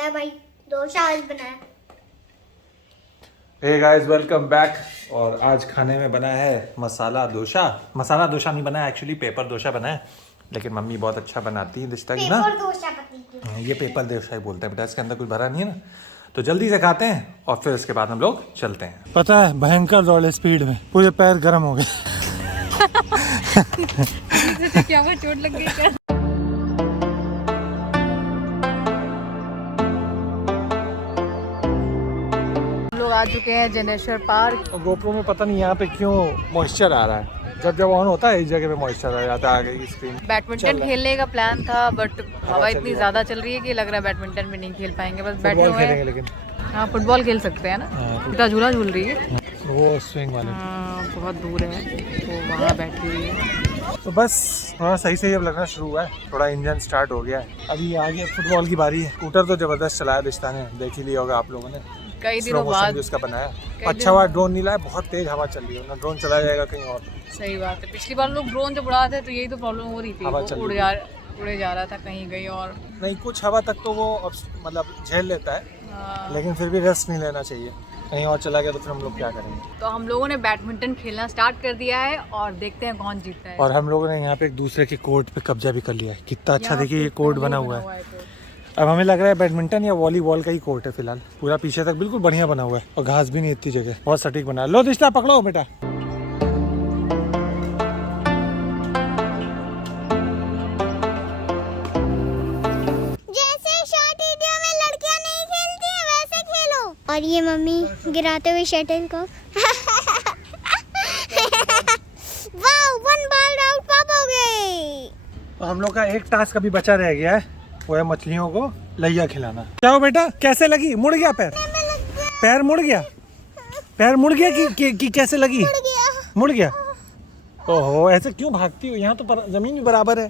आता है भाई। डोसा आज बनाया। Hey guys welcome back. और आज खाने में बना है मसाला डोसा। मसाला डोसा नहीं बना है, एक्चुअली पेपर डोसा बना है, लेकिन मम्मी बहुत अच्छा बनाती है दिशता की ना। पेपर डोसा पति। ये पेपर डोसा ही बोलते हैं बेटा, इसके अंदर कुछ भरा नहीं है ना। तो जल्दी से खाते हैं और फिर इसके बाद हम लोग चलते हैं। पता है भयंकर दौड़े स्पीड में, पूरे पैर गर्म हो गए। क्या हुआ, चोट लग गई क्या? लोग आ चुके हैं जनेश्वर पार्क। और गोप्रो में पता नहीं यहाँ पे क्यों मॉइस्चर आ रहा है, जब जब ऑन होता है इस जगह पे मॉइस्चर आ जाता है आगे स्क्रीन। बैडमिंटन खेलने का प्लान था बट हवा इतनी ज्यादा चल रही है कि लग रहा है बैडमिंटन भी नहीं खेल पाएंगे, बस बैठे हुए हैं। लेकिन हाँ फुटबॉल खेल सकते हैं ना। इतना झूला झूल रही है, वो स्विंग वाले। बहुत दूर है तो वहाँ बैठी हुई है। तो बस थोड़ा सही से अब लगना शुरू हुआ है, थोड़ा इंजन स्टार्ट हो गया है। अभी आगे फुटबॉल की बारी है। स्कूटर तो जबरदस्त चलाया रिश्ता ने, देख ही लिया होगा आप लोगों ने। कई स्लो दिनों मोशन बाद जो उसका बनाया। अच्छा हुआ ड्रोन नहीं लाया, बहुत तेज हवा चल रही है ना, ड्रोन चला जाएगा कहीं और। सही बात है, पिछली बार लोग ड्रोन जब उड़ाते थे तो यही तो प्रॉब्लम हो रही थी, हवा वो चल उड़े जा रहा था कहीं गई और। नहीं, कुछ हवा तक तो वो मतलब झेल लेता है, लेकिन फिर भी रेस्ट नहीं लेना चाहिए। कहीं और चला गया तो फिर हम लोग क्या करेंगे। तो हम लोगों ने बैडमिंटन खेलना स्टार्ट कर दिया है और देखते हैं कौन जीतता है। और हम लोगों ने यहाँ पे एक दूसरे के कोर्ट पे कब्जा भी कर लिया है। कितना अच्छा देखिए, ये कोर्ट बना हुआ है। अब हमें लग रहा है बैडमिंटन या वॉलीबॉल का ही कोर्ट है फिलहाल। पूरा पीछे तक बिल्कुल बढ़िया बना हुआ है और घास भी नहीं इतनी जगह, बहुत सटीक बना है। लो दिशा पकड़ो बेटा। जैसे शॉर्ट वीडियो में लड़कियां नहीं खेलती हैं वैसे खेलो। और ये मम्मी गिराते हुए शटल को। Wow, one ball out pop हो गए। तो हम लोग का एक टास्क अभी बचा रह गया है, वो है मछलियों को लैया खिलाना। क्या हो बेटा, कैसे लगी? मुड़ गया पैर? पैर मुड़ गया? पैर मुड़ गया कि कैसे लगी? मुड़ गया। ओहो, ऐसे क्यों भागती हो? यहाँ तो जमीन भी बराबर है।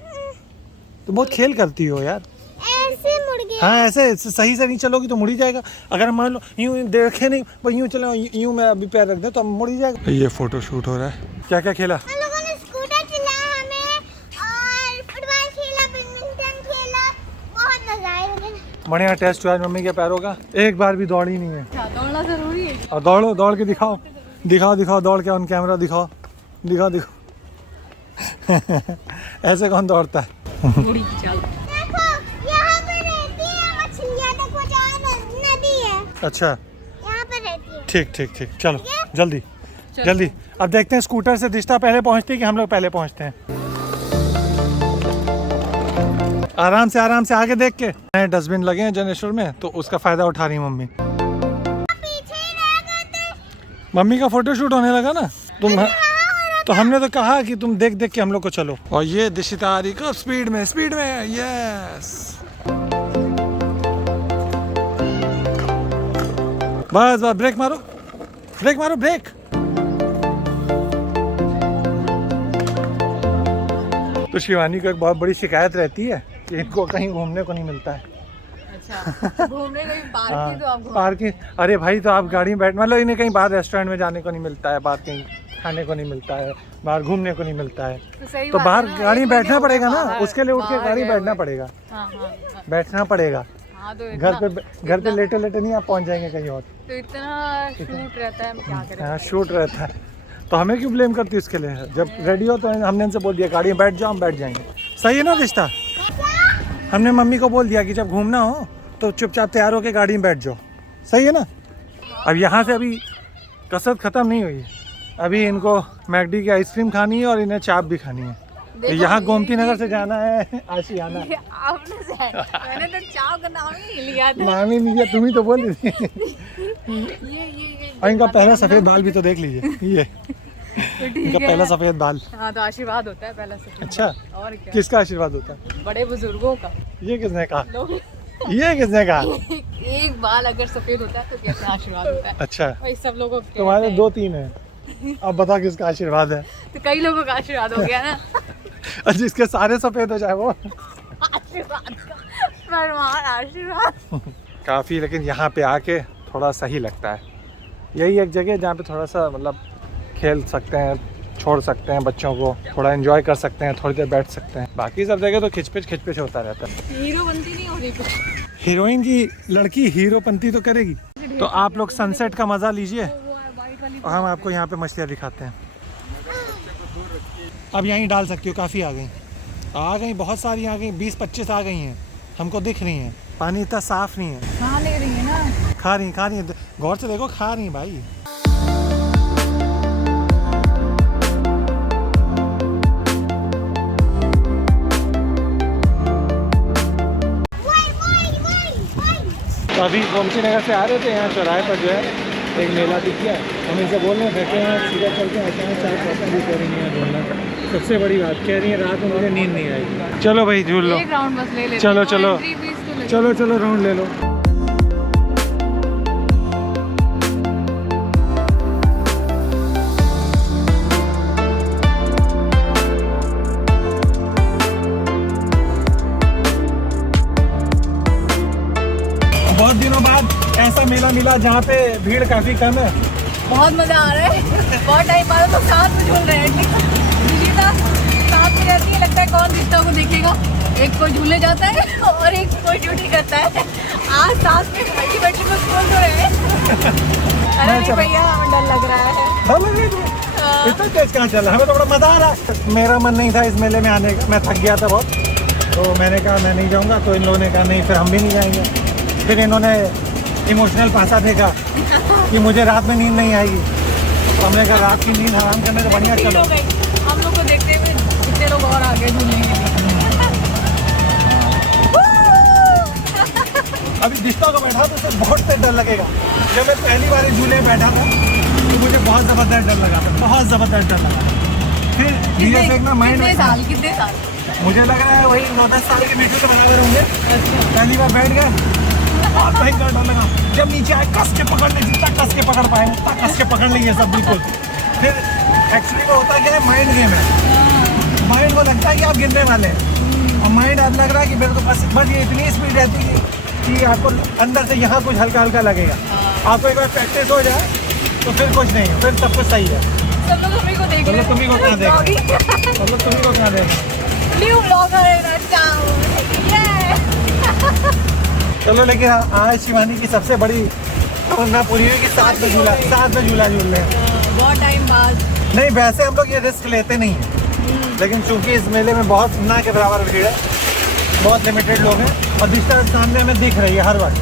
तो बहुत खेल करती हो यार। ऐसे मुड़ गया। हाँ, ऐसे सही से नहीं चलोगी तो मुड़ ही जाएगा। अगर मान लो यूं देखे नहीं, बस यूं चलो, यूं मैं अभी पैर रख दे तो मुड़ ही जाएगा। ये फोटो शूट हो रहा है। क्या क्या खेला? हम लोगों ने स्कूटर चलाया हमें, और फुटबॉल खेला, बैडमिंटन खेला, बहुत मजा आया। लेकिन बढ़िया टेस्ट हुआ मम्मी के पैरों का, एक बार भी दौड़ी नहीं है। दौड़ना जरूरी है। और दौड़ो, दौड़ के दिखाओ, दिखाओ दिखाओ, दौड़ के ऑन कैमरा दिखाओ, दिखाओ दिखाओ। ऐसे कौन दौड़ता है? बूढ़ी की चाल। देखो, यहाँ पे रहती है मछलियाँ, देखो जहाँ नदी है, अच्छा यहाँ पे रहती है। ठीक ठीक ठीक, चलो जल्दी जल्दी। अब देखते हैं स्कूटर से दिशा पहले पहुंचती है कि हम लोग पहले पहुंचते हैं। आराम से आगे देख के। नए डस्टबिन लगे हैं जनेश्वर में, तो उसका फायदा उठा रही है मम्मी। पीछे ही रह गए थे। मम्मी का फोटो शूट होने लगा ना, तो हमने तो कहा कि तुम देख देख के हम लोग को चलो। और ये दिशिता आ रही कब स्पीड में यस। बस बस, ब्रेक मारो ब्रेक। तो शिवानी को एक बहुत बड़ी शिकायत रहती है कि इनको कहीं घूमने को नहीं मिलता है। अच्छा, घूमने कहीं पार्क की तो आप पार्किंग, अरे भाई तो आप गाड़ी में बैठ, मतलब इन्हें कहीं बाहर रेस्टोरेंट में जाने को नहीं मिलता है, बाहर कहीं खाने को नहीं मिलता है, बाहर घूमने को नहीं मिलता है। तो बाहर गाड़ी में बैठना पड़ेगा ना, उसके लिए उठ के गाड़ी बैठना पड़ेगा। बैठना पड़ेगा। घर पे लेटे नहीं आप पहुंच जाएंगे कहीं और। तो इतना शूट रहता है, क्या करें। हाँ, शूट रहता है, तो हमें क्यों ब्लेम करती है इसके लिए? जब रेडी हो तो हमने इनसे बोल दिया गाड़ी में बैठ जाओ, हम बैठ जाएंगे। सही है ना रिश्ता? हमने मम्मी को बोल दिया कि जब घूमना हो तो चुपचाप तैयार होकर गाड़ी में बैठ जाओ। सही है ना? अब यहाँ से अभी कसरत ख़त्म नहीं हुई है, अभी इनको मैकडी की आइसक्रीम खानी है और इन्हें चाप भी खानी है। तो यहाँ गोमती नगर से जाना है आशियाना। मैंने तो चाव का नाम ही नहीं लिया था। नाम ही नहीं लिया, तुम ही तो बोल रही थी। ये और इनका पहला सफ़ेद बाल भी तो देख लीजिए, ये इनका पहला सफ़ेद बाल। हाँ, तो आशीर्वाद होता है पहला सफेद। अच्छा, और क्या? किसका आशीर्वाद होता है? बड़े बुजुर्गों का। ये किसने कहा? लोग ये किसने कहा? एक बाल अगर सफेद होता है तो कैसे आशीर्वाद होता है? अच्छा, भाई सब लोगों को तुम्हारे कहते 2-3 हैं, अब बता किसका आशीर्वाद है? हैं। तो कई लोगों का आशीर्वाद हो गया ना। और जिसके सारे सफ़ेद हो जाए वो आशीर्वाद का फरमान, आशीर्वाद। काफ़ी, लेकिन यहाँ पे आके थोड़ा सही लगता है। यही एक जगह जहाँ पे थोड़ा सा मतलब खेल सकते हैं, छोड़ सकते हैं बच्चों को, थोड़ा एंजॉय कर सकते हैं, थोड़ी देर बैठ सकते हैं। बाकी सब जगह तो खिचपिच होता रहता है। हीरो बनती नहीं हो रही कुछ। हीरोइन की लड़की हीरोपंती तो करेगी। तो आप लोग सनसेट का मज़ा लीजिए और हम आपको यहाँ पे मछलियाँ दिखाते हैं। अब यहीं डाल सकती हो, काफ़ी आ गई, बहुत सारी आ गई, 20-25 आ गई हैं, हमको दिख रही हैं। पानी इतना साफ़ नहीं है। खा ले रही है ना, खा रही हैं, गौर से देखो, खा रही हैं भाई। तो अभी गोमती नगर से आ रहे थे, यहाँ चौराहे पर जो है एक मेला दिख गया। हम इनसे बोल रहे हैं बैठे हैं, सीधा चलते हैं, अचानक चाय पॉपकॉर्न भी कह रही हैं ढूंढना। सबसे बड़ी बात कह रही है रात में मुझे नींद नहीं आएगी। चलो भाई झूल लो, एक राउंड बस ले लेते चलो हैं। चलो एंट्री फीस तो लगेगी। चलो चलो राउंड ले लो। बहुत दिनों बाद ऐसा मेला मिला जहाँ पे भीड़ काफ़ी कम है। बहुत मजा आ रहा है, बहुत टाइम बाद तो साथ में झूल रहे हैं। निशिता साथ में रहती है, लगता है कौन रिश्ता को देखेगा। एक कोई झूले जाता है और एक कोई ड्यूटी करता है। आज साथ में बैठी बैठी को बोल तो रहे हैं। अरे नहीं भैया, हमें डर लग रहा है। इतना तेज कहाँ चल रहा है, हमें तो बड़ा मजा आ रहा है। मेरा मन नहीं था इस मेले में आने का, मैं थक गया था बहुत, तो मैंने कहा मैं नहीं जाऊँगा। तो इन लोगों ने कहा नहीं, फिर हम भी नहीं जाएंगे। फिर इन्होंने इमोशनल पासा देखा कि मुझे रात में नींद नहीं आएगी, तो हमने कहा रात की नींद हराम करने तो बढ़िया चलो। हम लोग को देखते हुए कितने लोग और आ गए झूलने के लिए। अभी दिशा को बैठा तो उसे बहुत तेज डर लगेगा। जब मैं पहली बार इस झूले में बैठा था तो मुझे बहुत ज़बरदस्त डर लगा था, बहुत ज़बरदस्त डर लगा। फिर धीरे से एक ना माइंड में कितने साल मुझे लग रहा है वही 9-10 साल के बेटे के बराबर होंगे। पहली बार बैठ गए, बहुत भयंकर डर लगा। जब नीचे आए कस के पकड़ने, जितना कस के पकड़ पाए उतना कस के पकड़ लिए सब बिल्कुल। फिर एक्चुअली वो होता क्या है, माइंड गेम है। माइंड को लगता है कि आप गिरने वाले हैं, और माइंड आज लग रहा है कि मेरे को बस ये इतनी स्पीड रहती है कि आपको अंदर से यहाँ कुछ हल्का हल्का लगेगा। आपको एक बार प्रैक्टिस हो जाए तो फिर कुछ नहीं है, फिर सब कुछ सही है। सब लोग तुम्ही को देख रहे हैं। तुम्ही को कहाँ देख, सब लोग तुम्ही को कहाँ देख। न्यू ब्लॉगर है चलो, लेकिन आज शिवानी की सबसे बड़ी तमन्ना पूरी हुई कि साथ में झूला झूल रहे हैं। बहुत टाइम बाद। नहीं, वैसे हम लोग ये रिस्क लेते नहीं हैं, लेकिन चूंकि इस मेले में बहुत ना के बराबर भीड़ है, बहुत लिमिटेड लोग हैं, और दिशा सामने हमें दिख रही है हर वक्त।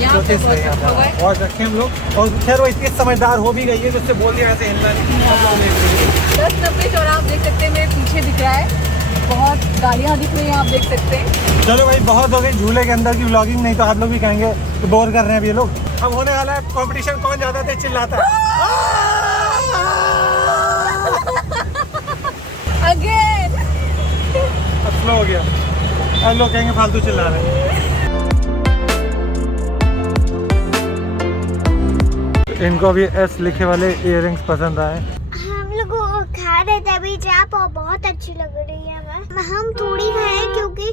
यहाँ पे बहुत रखे हम लोग, और खैर वो इतनी समझदार हो भी गई है, जिससे बोल दिया ऐसे हिलना नहीं। 10-90 चौराहा आप देख सकते हैं, मेरे पीछे दिख रहा है। बहुत गाड़ियाँ दिख रही हैं, आप देख सकते हैं। चलो भाई, बहुत हो गई झूले के अंदर की व्लॉगिंग, नहीं तो आप लोग भी कहेंगे कि बोर कर रहे हैं अभी ये लोग। अब होने वाला है कंपटीशन, कौन ज़्यादा तेज चिल्लाता है। अगेन अब स्लो हो गया, अब लोग कहेंगे फालतू चिल्ला रहे हैं। इनको भी एस लिखे वाले इयररिंग्स पसंद आए। हम लोग खा रहे थे अभी चाप, और बहुत अच्छी लग रही है हमें। हम थोड़ी खाए क्योंकि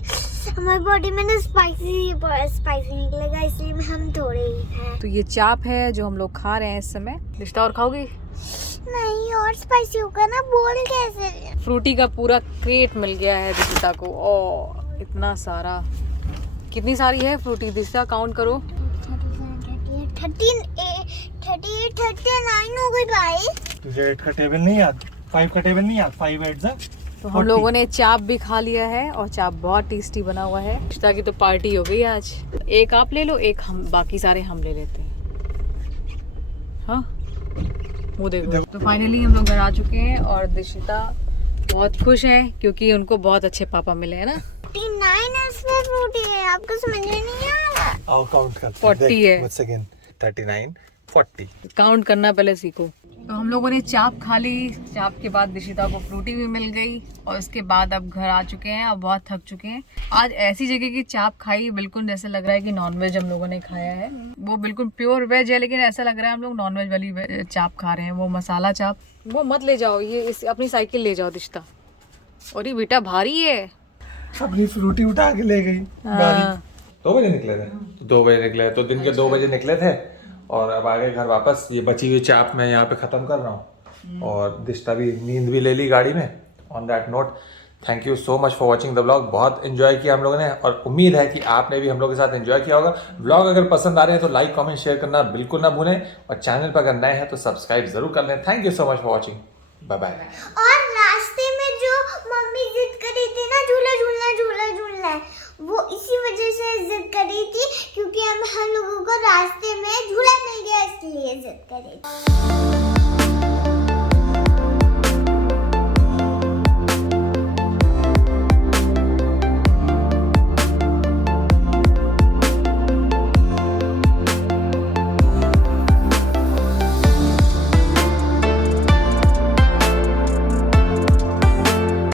हमारी बॉडी में ना स्पाइसी निकलेगा, इसलिए हम थोड़े ही खाए। तो ये चाप है जो हम लोग खा रहे हैं इस समय। रिश्ता और खाओगी? नहीं, और स्पाइसी होगा ना, बोल कैसे। फ्रूटी का पूरा क्रेट मिल गया है दिशिता को। ओ इतना सारा, कितनी सारी है फ्रूटी दिशिता, काउंट करो। 39 हो गई भाई। तुझे 8 का टेबल नहीं याद, 5 का टेबल नहीं याद, 5 8 तो हम लोगों ने चाप भी खा लिया है, और चाप बहुत टेस्टी बना हुआ है। रिश्ता की तो पार्टी हो गई आज। एक आप ले लो, एक हम, बाकी सारे हम ले लेते हैं। हाँ, वो देखो। तो फाइनली हम लोग घर आ चुके हैं, और दिशिता बहुत खुश है क्योंकि उनको बहुत अच्छे पापा मिले हैं ना। 39 इसमें फ्रूटी है, आपको समझ में नहीं आ रहा। आओ काउंट कर। 40 है। मुझसे अगेन 39 40। काउंट करना पहले सीखो। तो हम लोगों ने चाप खा ली, चाप के बाद दिशिता को फ्रूटी भी मिल गई, और उसके बाद अब घर आ चुके हैं, अब बहुत थक चुके हैं। आज ऐसी जगह की चाप खाई, बिल्कुल जैसे लग रहा है कि नॉनवेज हम लोगों ने खाया है। वो बिल्कुल प्योर वेज है, लेकिन ऐसा लग रहा है हम लोग नॉनवेज वाली चाप खा रहे हैं, वो मसाला चाप। वो मत ले जाओ, ये अपनी साइकिल ले जाओ दिशिता। और ये बेटा भारी है। अपनी फ्रूटी उठा के ले गई। 2 बजे निकले थे, 2 बजे निकले तो दिन के 2 बजे निकले थे, और अब आ गए घर वापस। ये बची हुई चाप मैं यहाँ पे ख़त्म कर रहा हूँ, और दिशा भी नींद भी ले ली गाड़ी में। On that note, thank you so much for watching the vlog. बहुत एंजॉय किया हम लोगों ने और उम्मीद है कि आपने भी हम लोग के साथ एंजॉय किया होगा। व्लॉग अगर पसंद आ रहे हैं तो लाइक कमेंट शेयर करना बिल्कुल ना भूलें और चैनल पर अगर नए हैं तो सब्सक्राइब जरूर कर लें। Thank you so much for watching. Bye bye. और रास्ते में जो मम्मी जिद करी थी ना झूला झूलना झूला झूलना है, वो इसी वजह से जिद करी थी क्योंकि हम लोगों को रास्ते में झूला मिल गया इसलिए जिद करी थी।